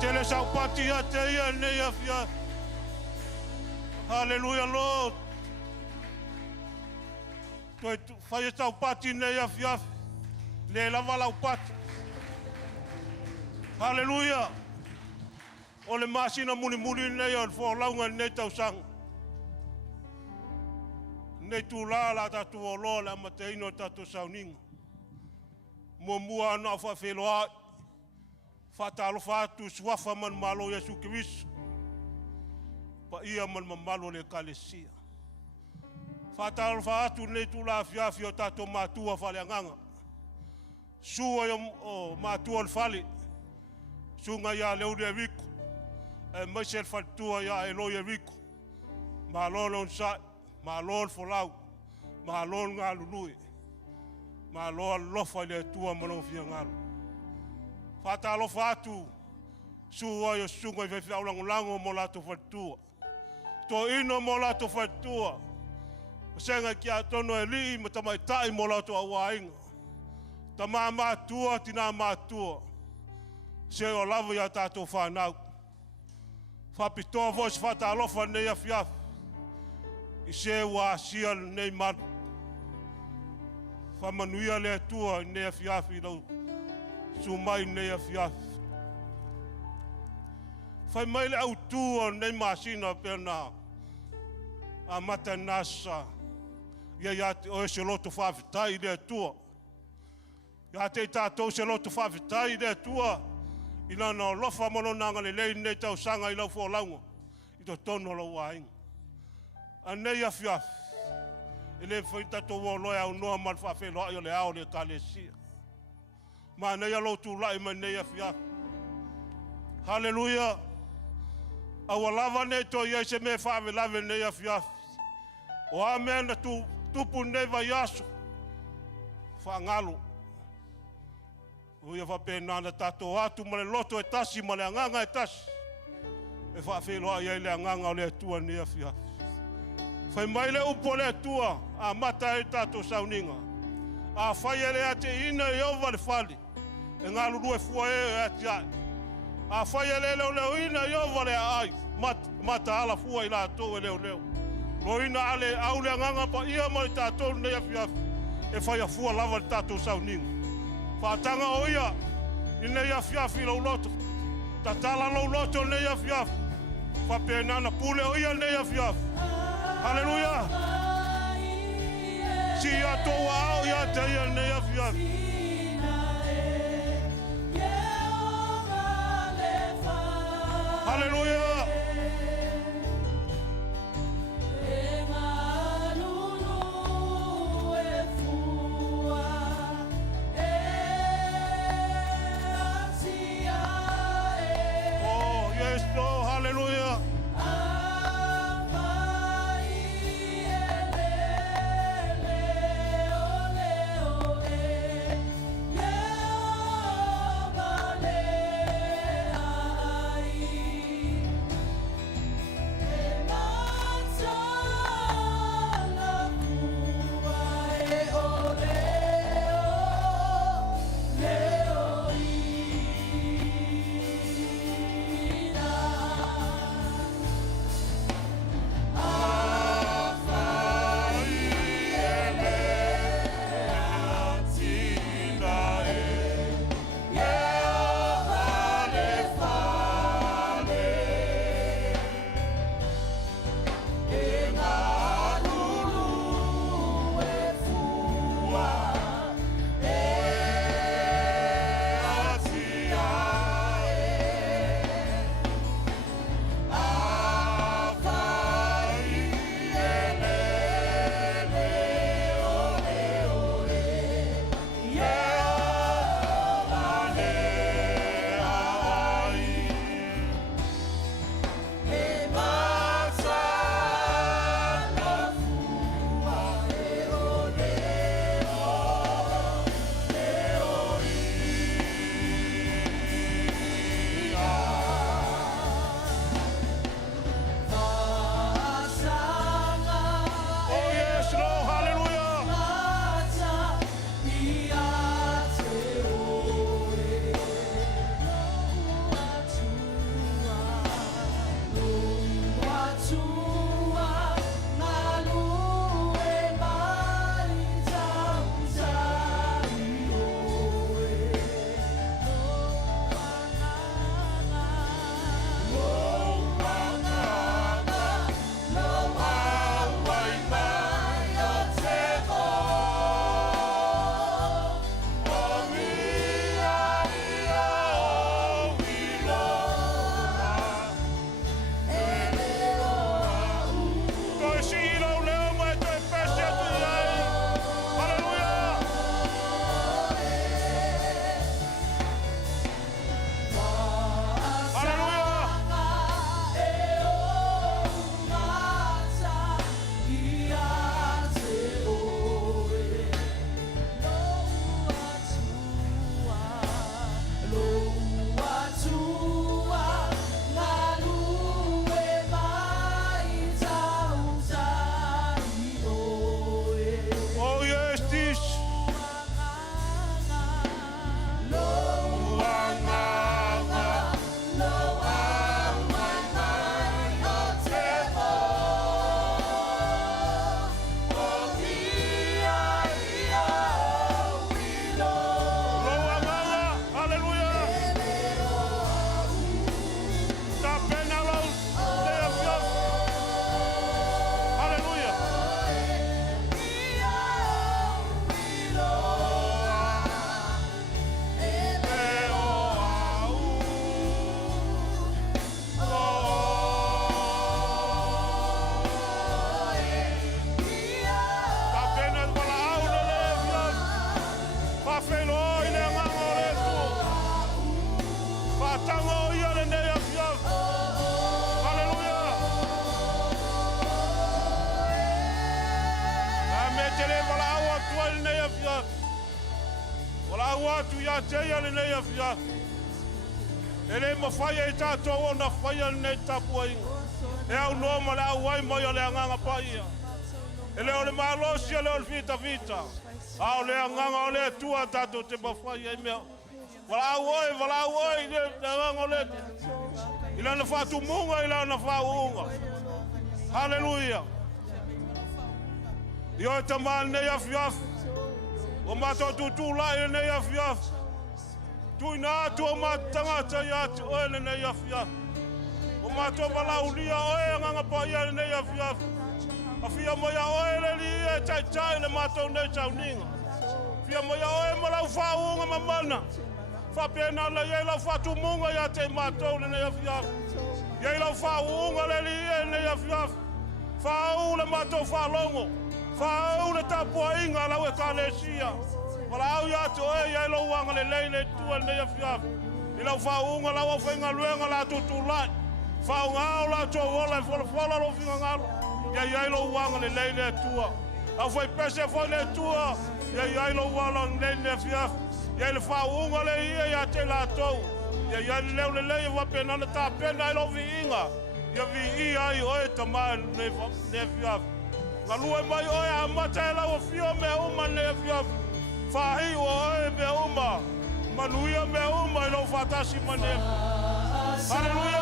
tele sa pati ya te ya ne ya fia. Hallelujah Lord. Toi fai sa pati ne ya fia. Le lava la pati. Hallelujah. Ole masina muli ne ya fo launga ne tau sang. Ne tu la tatu o lo la mateino tatu Sauniga. Mo mua na fa feloa. Fatalo fatu swafa man malo Yesu Kristo. Pa ia man malo le kalesia. Fatalo fatu ne tu la fia tatu matua fale nganga. Sua o matua fale. Sunga ya leude wiku. E Michel fatua ya eloye wiku. Malolo sa malol folau. Malol ngalului. Malol lofa le tua malo fia ngalu. Fatalo fatu sua yo sunga ve fa lango molato fatua to ino molato fatua senga ki atono eli matama tai molato awainga tama tua tina matua se o lavo ya tato fa na fa pito vos fatalo fa ne ya fia ise wa sia ne mat fa manuia le tua ne ya fia lo sumai ne ya fia. Fai mai le au tua nei masina pena a mata nasa. Ya o se loto fafitai le tua. Ya te tātou se loto fafitai le tua. Ina no lofa mono nanga le lei nei tau sanga i lau fo launga. I to tono lau wainga. A nei ya fia. Ele fai tato wo loa au noa malfa fe loa i le ao le kalesia. Ma nei alo tu lai ma nei afia. Hallelujah. Awa lava nei to ye se me fa ve lava nei afia. O amen tu tupu nei va yaso. Fa ngalo. O ia fa pena na tato atu ma le loto e tasi ma le anganga e tasi. E fa fe loa ye le anganga o le tua nei afia. Fai mai le upo le tua a mata e tato Sauniga. A fai ele ate ina i ova le fali. E ngā lulu e fua e ati ai. A fai ele leo ina i ova le ai. Mata ala fua i la tau e leo. Lo ina ale au le nganga pa ia mo i tātou nei afi afi. E fai a fua lava le tātou Sauniga. Whātanga o ia i nei afi afi lau loto. Tatala lau loto nei afi afi. Whapenana pule o ia nei afi afi. Hallelujah. Si a toa au ia te ia nei afi afi. Hallelujah. Oh, yes, Lord. Hallelujah. tele wala awa tua le nei afia. Wala awa tu ya te ia le nei afia. Ele mawhaia I tātou o na whaia le nei tapua inga. E au noa ma le au wai mai o le anganga pa ia. Ele o le malosi o le o le vita vita. Au le anganga o le tua tātou te mawhaia I mea. Wala au oi, le anganga o le. Ila na whatu munga, ila na whaunga. Hallelujah. Io e tamāne nei afiaf. O mātou tutu lai nei afiaf. Tui nā atu o mātangata I atu oe nei afiaf. O mātou malaulia oe nganga pa ia nei afiaf. A fia moia oe le li e tai tai le mātou nei Sauniga. Fia moia oe malau whaunga mamana. Whapena la iei lau whatumunga ia te mātou nei afiaf. Iei lau whaunga le li e nei afiaf. Whau le mātou whalongo. Whau le tapua inga lau e kālesia. Wala au ia te oe iei lau wanga le leile tua nei afiaf. I lau whaunga lau au whainga luenga la tutu lai. Whau ngau la tō wola e whala lo whinga ngalo. Iei lau wanga le leile tua. Au whai pese whai le tua. Iei lau wala le leile afiaf. Iei le whaunga le ia te la tau. Iei leo le leile wapena na tā pena I lau vi inga. Ia vi ia I oe tamai ne afiaf. Nga lue mai oe a mata e lau a fio me uma ne afiaf. Whahi o oe me uma. Manuia me uma I lau whatasi ma ne afiaf. Hallelujah.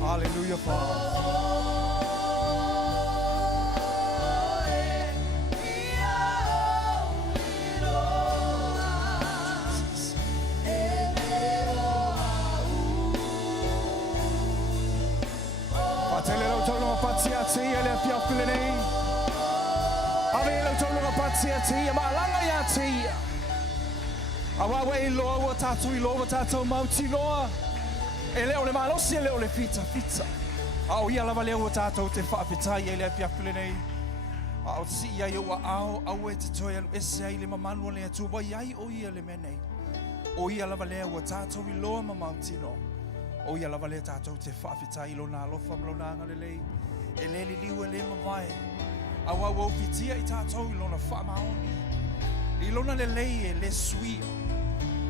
Hallelujah, Father. Patelelo tolo patia ti ele fiafile nei. Avelo tolo patia ti ma langa ya ti. Awa we lo wa tatu mauti loa. Ele o le malosi ele o le fita. Au ia lava leo tātou te whaapetai ele apiapile nei. Au si ia iau a au e te toi anu ese ai le mamanu le atuba iai o ia le menei. O ia lava leo tātou I loa mamautino. O ia lava leo tātou te whaapetai lo nā lofa mlonanga le lei. E le li liu e le mawai. Au au fitia I tātou I lona whaamaoni. I lona le lei e le sui.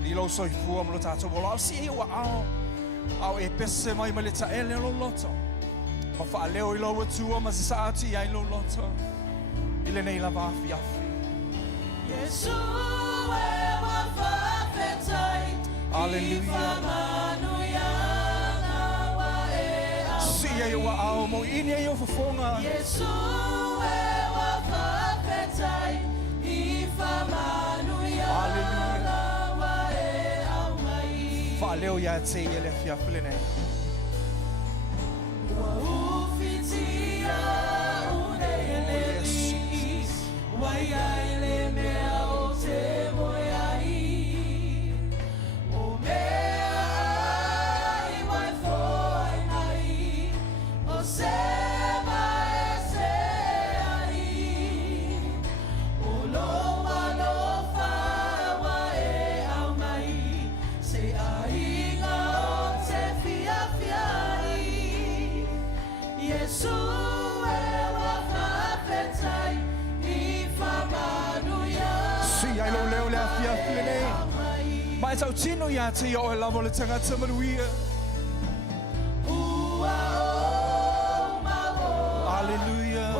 I lo soifua mlo tātou bolo. Au si iau a au e pese mai ma le taele lo loto. Ma wha leo I lo atua ma se saati ai lo loto. I le nei lava afi afi. Yesu e wa whawhetai. Hallelujah. Si e o ao mo ini e o whafonga. Yesu e wa whawhetai. I whamanuia. Lawa e au mai. Wha leo ia te I le fiafile nei. Mai tau tino ia te o e lavo le tangata manuia. Hallelujah.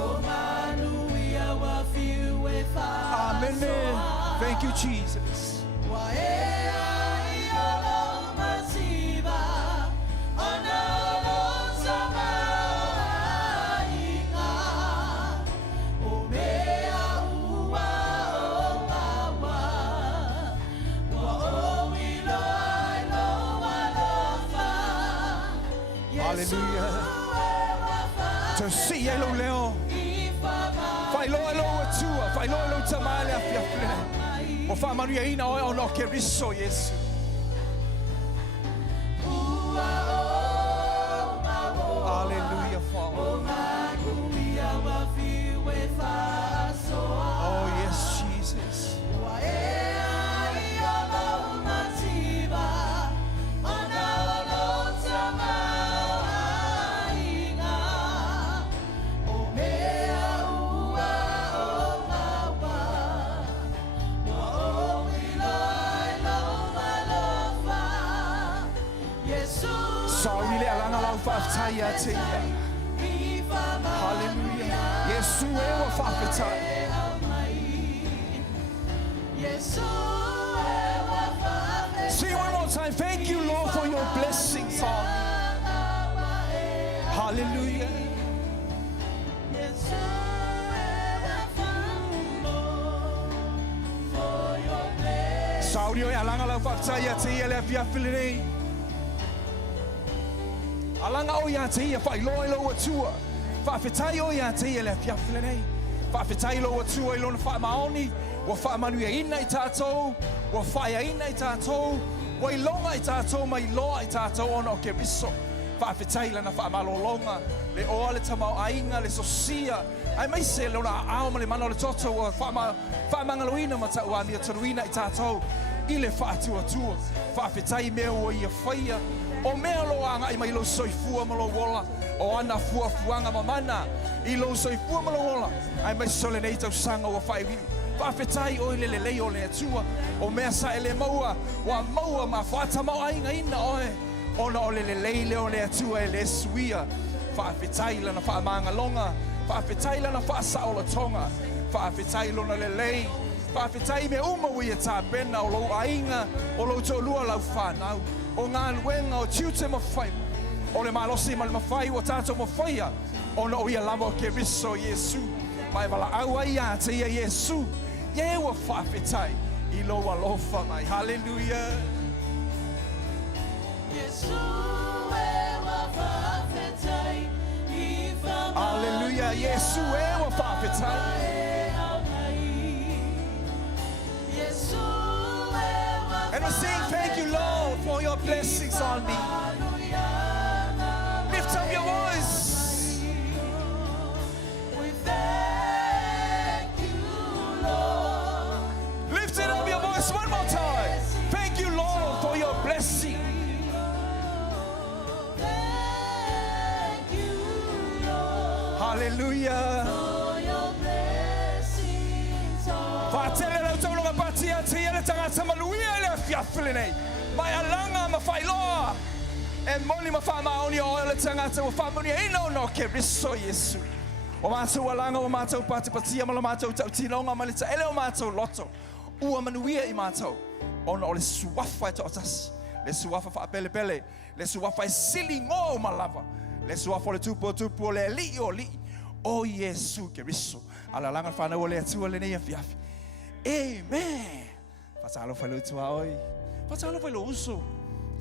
Amen. Thank you, Jesus. Hallelujah. To see yellow leo. Fai lo atua. Fai lo tamale a fiafle. O fa maria ina o no ke riso Yesu. Hallelujah, Father. Oh yes, Jesus. Saunile alanga lau whaafitai te. Hallelujah. Yesu e wa whaafitai. See one more time. Thank you, Lord, for your blessings on me. Hallelujah. Saunile alanga lau whaafitai te ele fiafilei. Alanga o ia te ia whai loa lo atua. Whawhetai o ia te ia le fiafile nei. Whawhetai lo atua I lona wha maoni. Wa wha manuia ina I tātou. Wa whaia ina I tātou. Wa I longa I tātou mai loa I tātou ona o ke riso. Whawhetai lana wha malolonga. Le oa le tamau ainga le sosia. Ai mai se lona ao ma le mana o le toto. Wa wha mangaloina ma tau amia taruina I tātou. I le wha atua tua. Whawhetai mea o ia whaia. O mea loanga I mai lo soifua ma lo wola. O ana fuafuanga mamana. I lo soifua ma lo wola. Ai mai sole nei tau sanga wa whaiwi. Whawhetai o ile lei o le atua. O mea sa ele maua. Wa maua ma whata mau ainga ina oe. Ona o le lei le o le atua e le suia. Whawhetai lana whaamanga longa. Whawhetai lana whaasaola tonga. Whawhetai lana le lei. Whawhetai me uma wia tā bena o lo ainga. O lo tō lua lau whanau. O ngā luenga o tiute mawhai. O le malosi ma le mawhai o tātou mawhaia. O na o ia lama o ke riso Yesu. Mai wala aua ia te ia Yesu. Ie wa whawhetai. I lo alofa mai. Hallelujah. Hallelujah. Yesu e wa whawhetai. And we're saying, thank you, Lord, for your blessings on me. Lift up your voice. Lift it up your voice one more time. Thank you, Lord, for your blessing. Hallelujah. Mai alanga ma whailoa. E moni ma whamaoni o ele tangata wa whamoni e ino no ke riso Yesu. O mātou alanga o mātou patipatia ma lo mātou tautinonga ma le ta ele o mātou loto. Ua manuia I mātou. Ona o le suafa e totas. Le suafa whaapele pele. Le suafa e sili ngō malava. Le suafa o le tupu o le li o li. O Yesu ke riso. Ala langa whanau o le atua le nei a fiafi. Amen. Fatalo falo tua oi. Fatalo falo uso.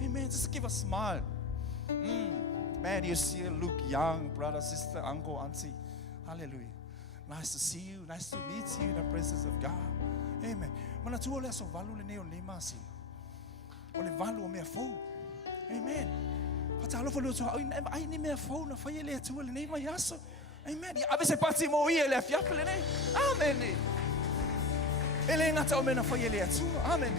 Amen. Just give a smile. Man, you still look young, brother, sister, uncle, auntie. Hallelujah. Nice to see you. Nice to meet you in the presence of God. Amen. Mana tua le so valu le neo le masi. O le valu o mea fou. Amen. Fatalo falo tua oi. Ai ni mea fou na fai le tua le nei mai aso. Amen. Ave se pati mo ia le fiape le nei. Amen. Ele ngata o mena fai le atua. Amen.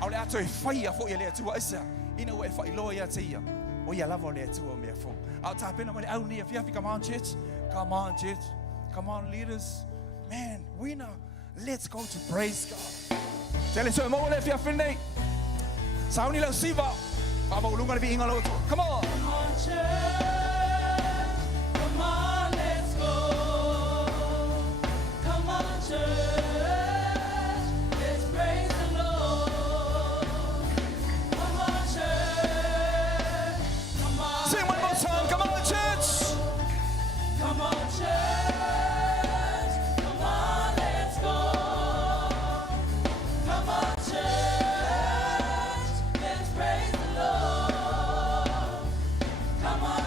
Au le ato e fai a fo le atua isa. Ina o e fai loa ia te ia. O ia lava o le atua o mea fo. Au ta pena male au ni a fiafi. Come on, church. Come on, church. Come on, leaders. Man, we know. Let's go to praise God. Tele so mo le fiafi nei. Sauni lau siva. Papa ulunga le bi inga lo. Come on. Come on, church. Come on, let's go. Come on, church. Come on.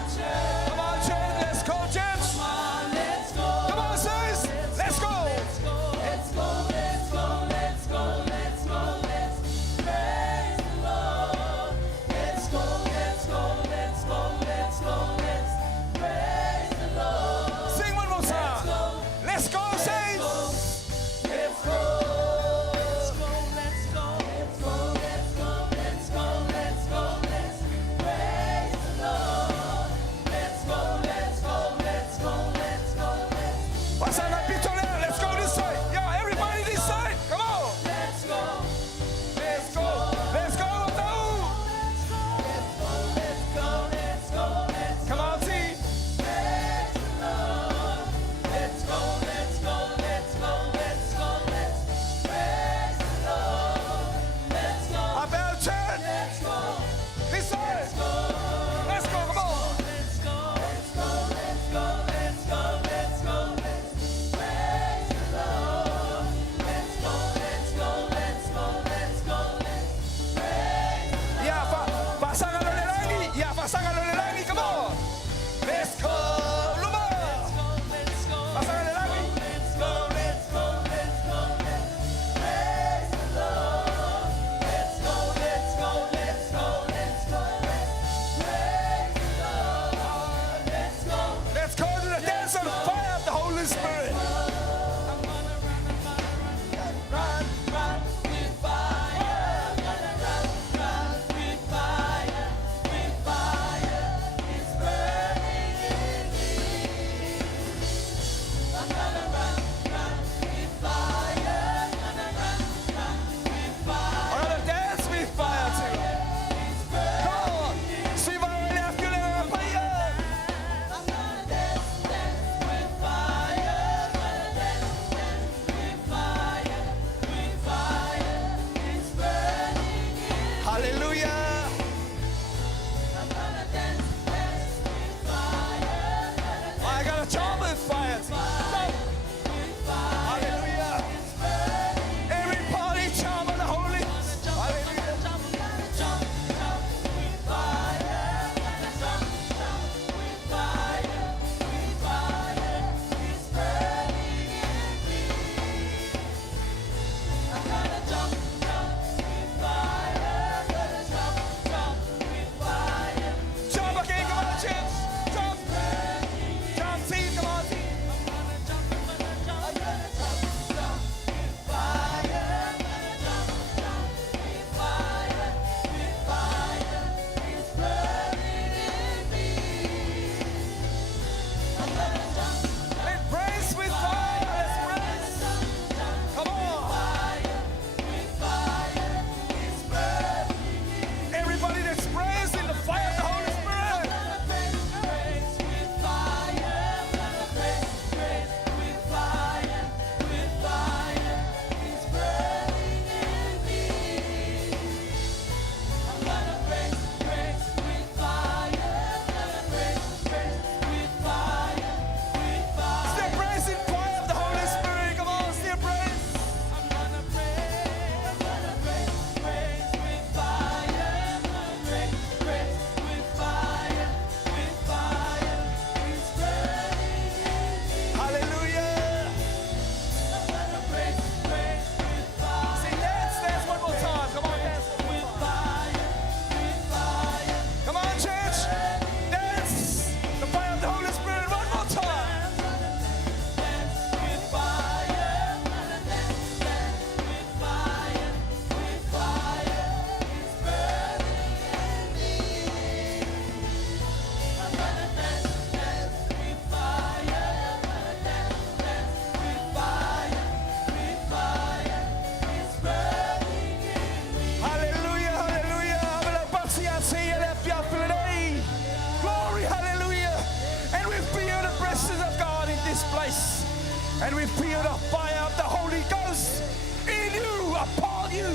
And we feel the fire of the Holy Ghost in you, upon you,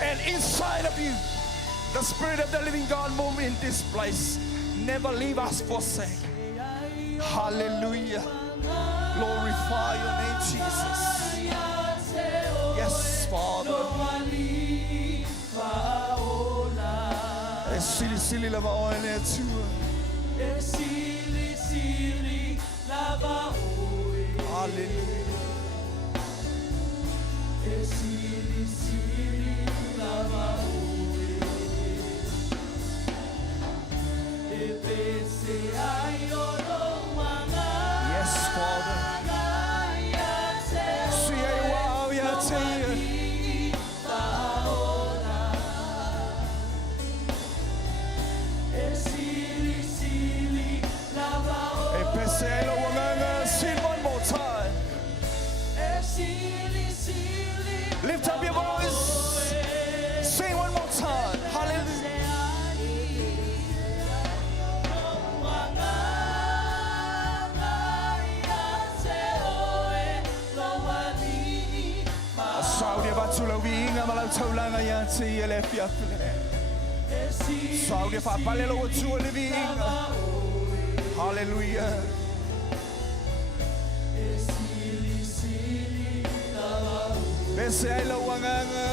and inside of you. The Spirit of the living God move in this place. Never leave us forsake. Hallelujah. Glorify your name, Jesus. Yes, Father. Sili sili lava oil tu. Sili sili lava oil. Hallelujah. Sili sili lava oil. Epese ayoro manga. Yes, Father. See wow ya te. Lift up your voice. Sing one more time. Hallelujah. Saudia batula winga malau taulanga ya te ele fiafle. Saudia fa palelo tu winga. Hallelujah. Bese ay lo wanganga.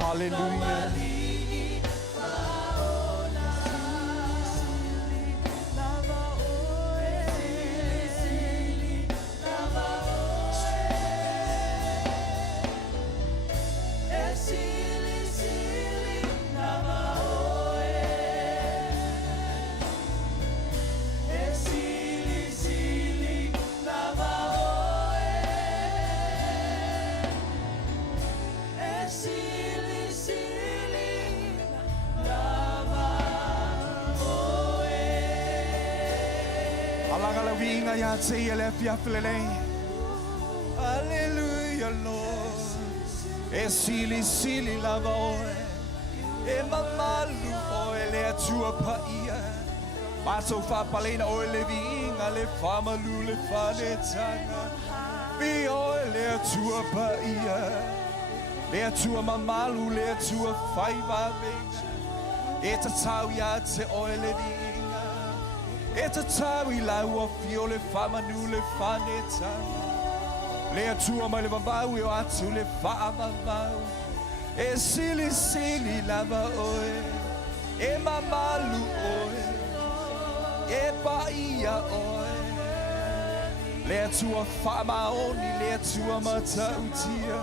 Hallelujah. Hallelujah, Lord. Sili sili lava oe. Mamalu oe le atua paia. Maso fa palena oe le vinga le famalu le fale tanga. Vi oe le atua paia. Le atua mamalu le atua faiva venga. Eta tau ya te oe le vinga. It's a time we lie of fiole fama nu le faneta. Le atua ma le vava we are to le fama mau. E sili sili lava oe. E mamalu oe. E paia oe. Le atua fama oni le atua matautia.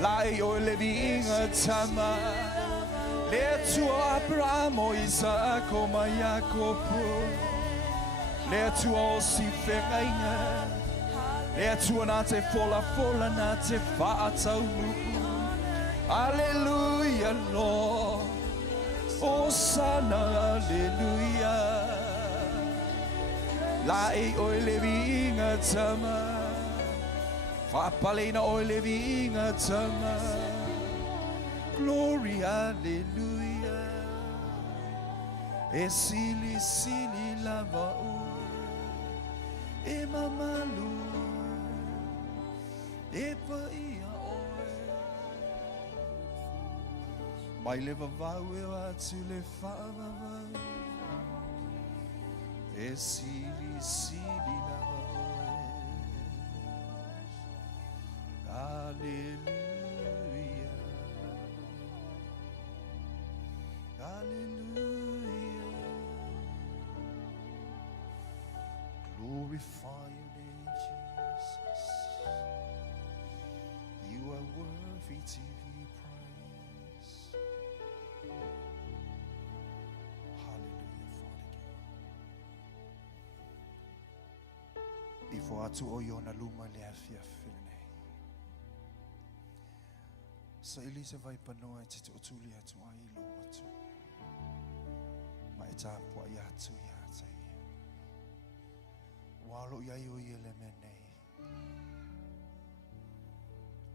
Lai oe le vinga tama. Le atua Abraham o Isaac o Jacopo. Le atua o si whengainga. Le atua nā te fola nā te whaatau nuku. Alleluia, Lord. Osana, alleluia. La e o le vinga tama. Whapalena o le vinga tama. Glory, hallelujah. E sili sili lava oe. E mamalu. E paia oe. Mai le vavau e atu le whaavavau. E sili sili lava oe. Hallelujah. Hallelujah. Glorify your name, Jesus. You are worthy to be praised. Hallelujah, Father God. Ifo atu o yona luma le afia filene. Sa Elisa vai panoa te otuli atu ai lo atu. Ma e tāpua i atu i atai. Walo i ai o i ele menei.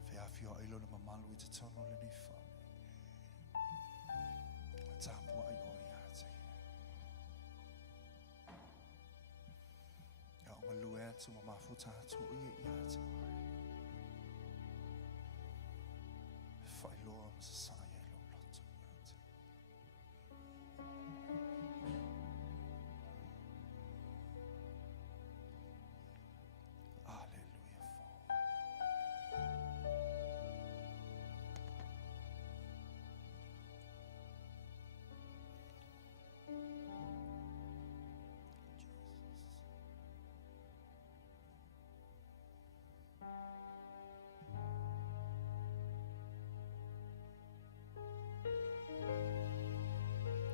Whiawhio ai lo na mamalu i te tono le ni whane. tu mafu tātou ia te mai. Whailoa masasaya lo loto ia te. Hallelujah.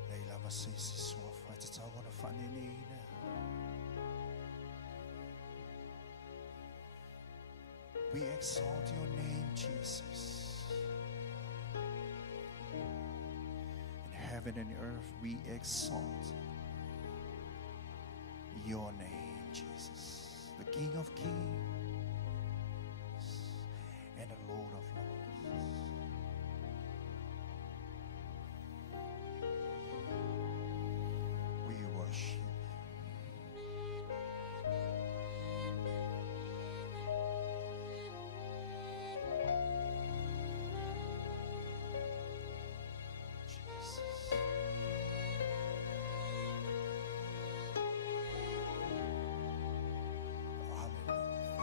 Leila masisi suafa te tawana whanenina. We exalt your name, Jesus. In heaven and earth, we exalt your name, Jesus. The King of Kings and the Lord of Lords. We worship you. Jesus. Hallelujah.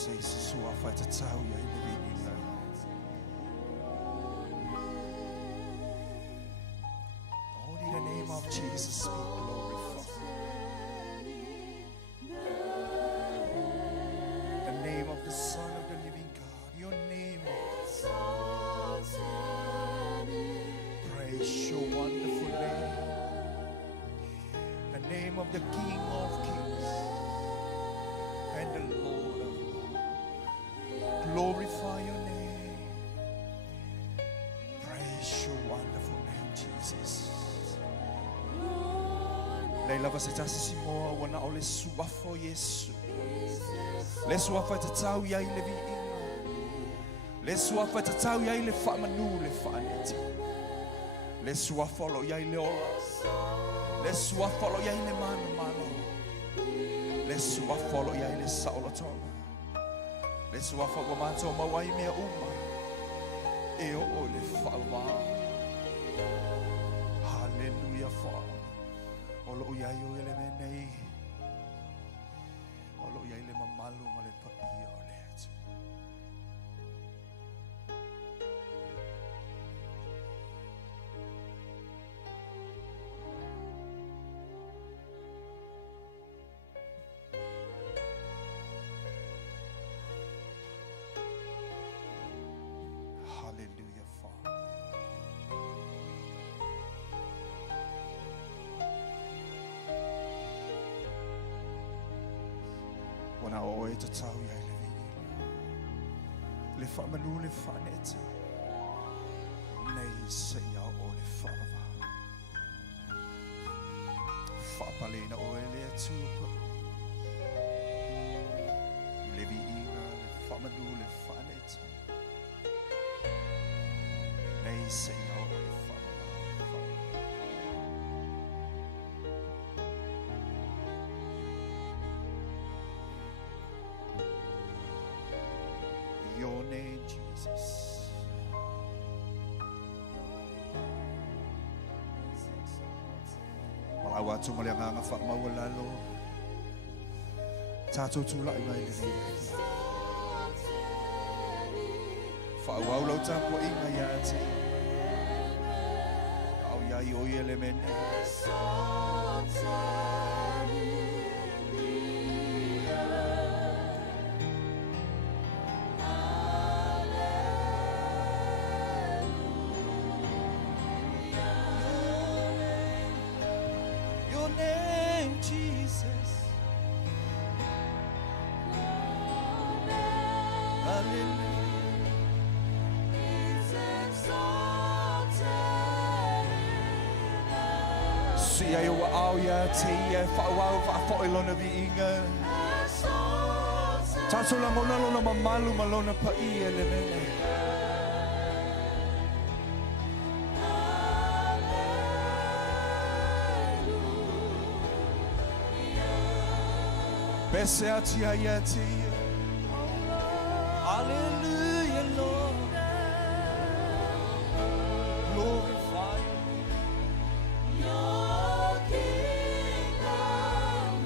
Only the name of Jesus be glorified. The name of the Son of the living God. Your name. Praise your wonderful name. The name of the King of Kings and the Lord of Lords. Glorify your name. Praise your wonderful name, Jesus. Leila vasitasi simoa wana ole suafo Yesu. Le suafa tatau ya ile vi inga. Le suafa tatau ya ile fa manu le fa aneti. Le suafolo ya ile ola. Le suafolo ya ile mano. Le suafolo ya ile saola tona. Le suafolo mato mawai mea uma. Eo ole fa wa. Hallelujah, Father. Olo uyai ele menei. Olo uyai le mamalu male papi ole. Hallelujah, Father. Wana oe te tau ia le vini. Le whamanu le whaneta. Nei se ia o le whawa. Whapalena oe le atupa. Le vi inga le whamanu le whaneta. Nei se ia o le whawa. Your name, Jesus. Malawa tu malianga nga fa mawalalo. Tato tu la iba ile. Fa waulo tapo inga yati. Au ya yo elemene. Sia yo au ya te fa wa fa ilona vi inga. Tato la mona lona mamalu malona pa I elemene. Bese ati ayati. Hallelujah, Lord. Glorify Your kingdom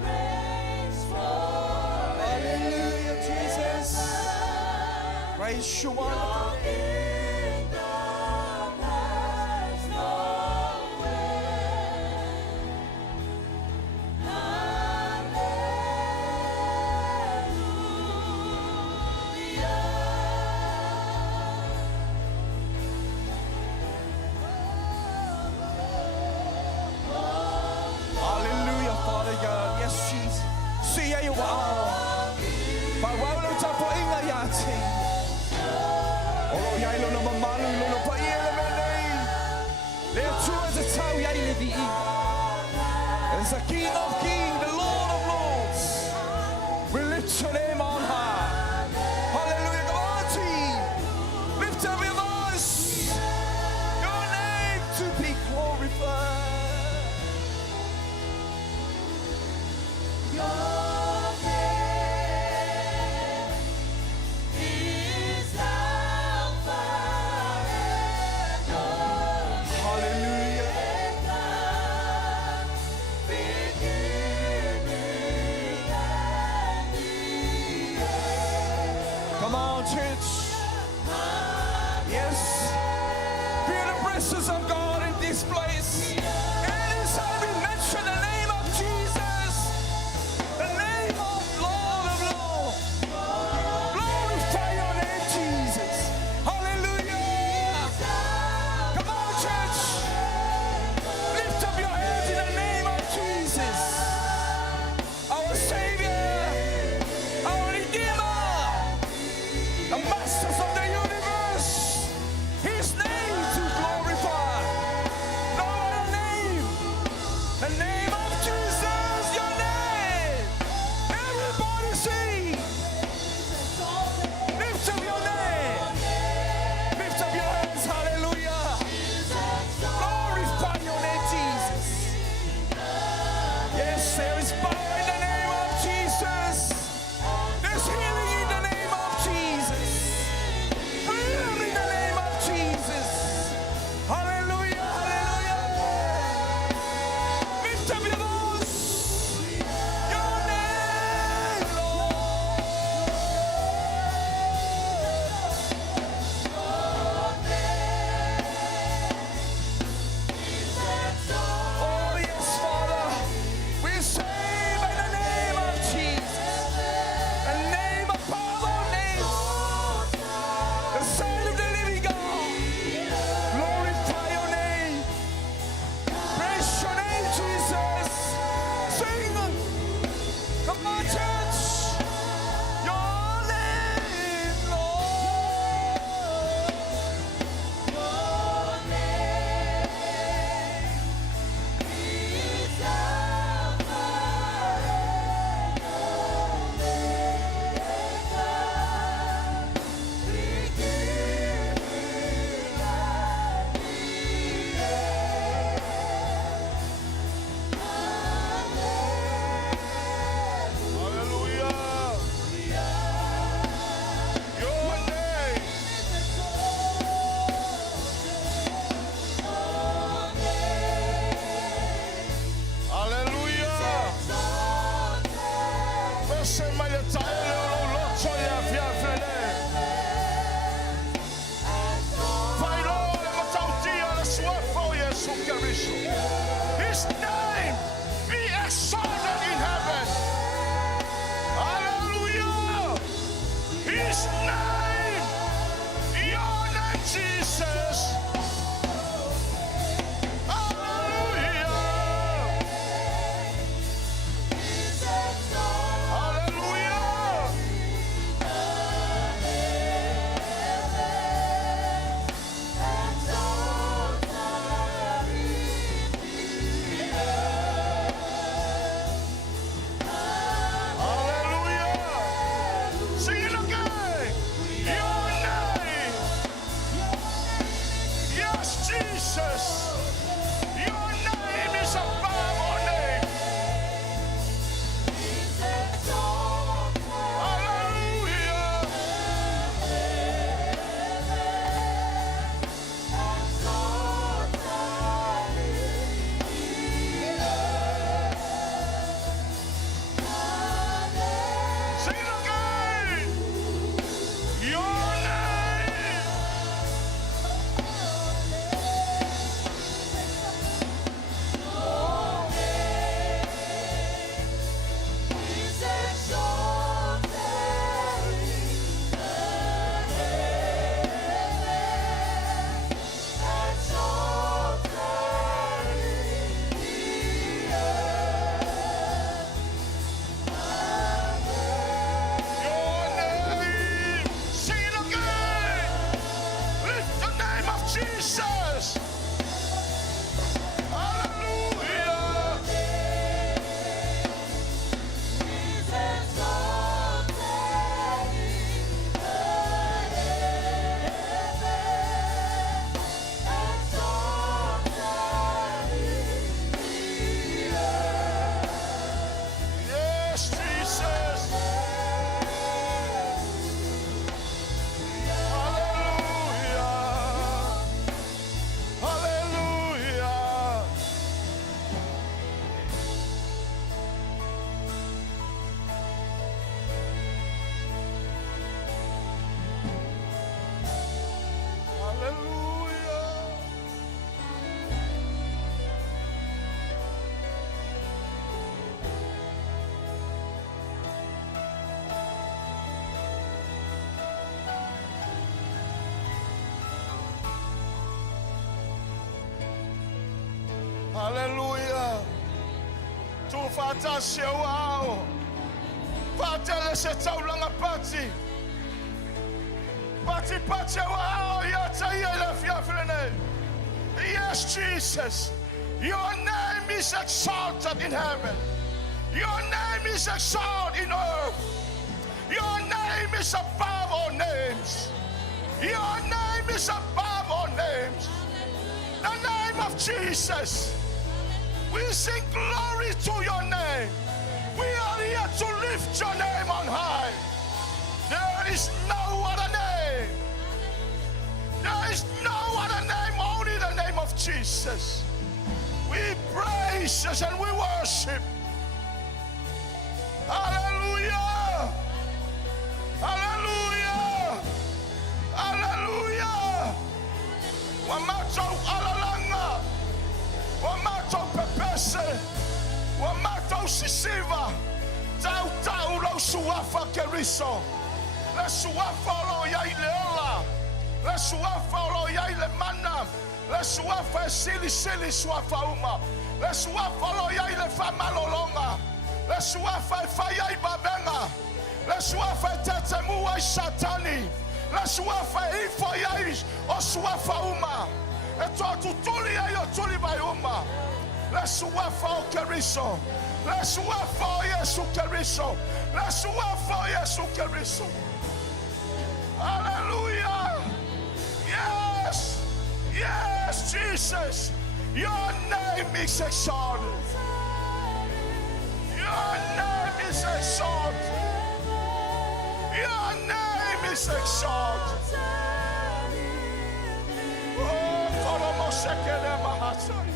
reigns forever. Hallelujah, Jesus. Praise you, wonderful name. Kingdom has no end. Hallelujah, Father God. Yes, Jesus. See you are. By Waulo Tapo Inga Yati. Oh, Yailo no Mamalu, no Paia, there are two as a Tau Yaili. As the King of Kings, the Lord of Lords. We lift your name on high. Hallelujah, come on, team. Lift up your voice. Your name to be glorified. Your name is Alpha and Omega. Hallelujah. Begin presence of God in this place. Anytime we mention the name of Jesus, the name of Lord of Lords, glorify your name, Jesus. Hallelujah. Come on, church. Lift up your hands in the name of Jesus. Our Savior, our Redeemer, the masters of the universe. His name to glorify. No other name. The name of Jesus, your name. Everybody sing. Lift up your name. Lift up your hands. Hallelujah. Glorify your name, Jesus. Yes, there is power in the name of Jesus. There's healing in the name of Jesus. Freedom in the name of Jesus. Hallelujah, hallelujah. Lift up your voice. Your name, Lord. Oh, yes, Father. We say by the name of Jesus. The name above all names. The Son of the living God. Glorify your name. Praise your name, Jesus. Sing. Come on, church. Your name, Lord. Your name is Alpha Hallelujah. Your name. Hallelujah. Tesema ya taele ulocho ya fiafele. Failole matautia na swafo Yesu Kristo. His name be exalted in heaven. Hallelujah. His name. Your name, Jesus. Hallelujah. Hallelujah. Hallelujah. Sing it again. Your name. Yes, Jesus. Your name is above all name. Hallelujah. Sing it again. Your name. Hallelujah. Tu fata siawao. Fatele se taulanga pati. Pati wao yata yele fiaflene. Yes, Jesus. Your name is exalted in heaven. Your name is exalted in earth. Your name is above all names. Your name is above all names. The name of Jesus. We sing glory to your name. We are here to lift your name on high. There is no other name. There is no other name, only the name of Jesus. We praise us and we worship. Hallelujah. Hallelujah. Hallelujah. Wamato alalanga. Wamato pepese. Wamato sisiva. Tau lo suafa keriso. La suafa lo yaileola. La suafa lo yaile mana. La suafa sili suafa uma. La suafa lo yaile famalolonga. La suafa fayai babenga. La suafa tetemua satani. La suafa ifo yais o suafa uma. Eto tutuli ayo tuli bayuma. La suafa o keriso. La suafa o Yesu keriso. La suafa o Yesu keriso. Hallelujah. Yes. Yes, Jesus. Your name is exalted. Your name is exalted. Your name is exalted. Oh, Koromo Sekele Mahasai.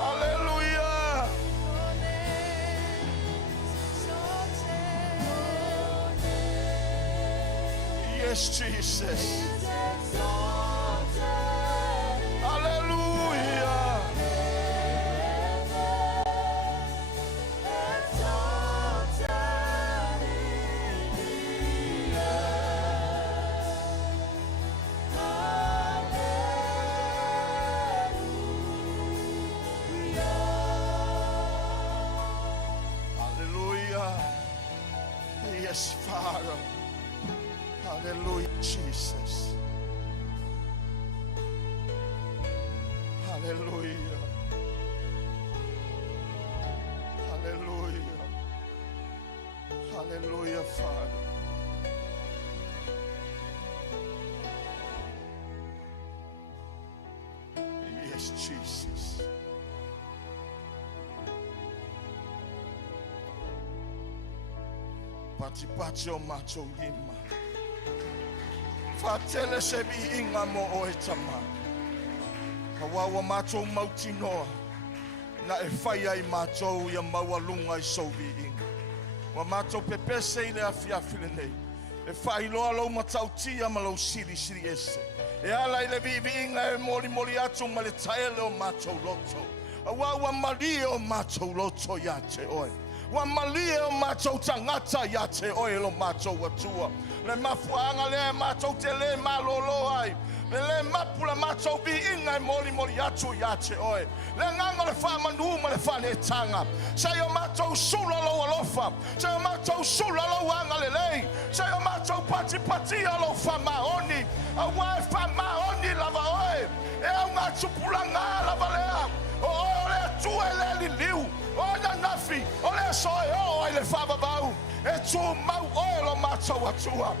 Hallelujah. Yes, Jesus. Hallelujah. Hallelujah. Yes, Father. Hallelujah, Jesus. Hallelujah. Hallelujah. Hallelujah, Father. Yes, Jesus. Pati o macho lima. Fatele se bi inga mo o etama. Kawawa macho mautinoa. Na e whai ai macho ia maualunga I sovi inga. Wa macho pepese ile afiafile nei. E whai loa lau matautia ma lau siri ese. E ala ile vivi inga e moli atu ma le taele o macho loto. Awawa malie o macho loto yate oi. Wa malie o macho tangata yate oi lo macho watua. Le mafuanga le macho tele malolo ai. Le mapula macho bi inga moli atu yate oi. Le nganga le fa manuma le fa ne tanga. Say o macho sula lo alofa. Say o macho sula lo wanga le lei. Say o macho pati alo fa maoni. A wa fa maoni lava oi. E o macho pulanga lava lea. O le tu ele liu. O na nafi. O le so o ele fa babau. E tu mau o lo macho watua.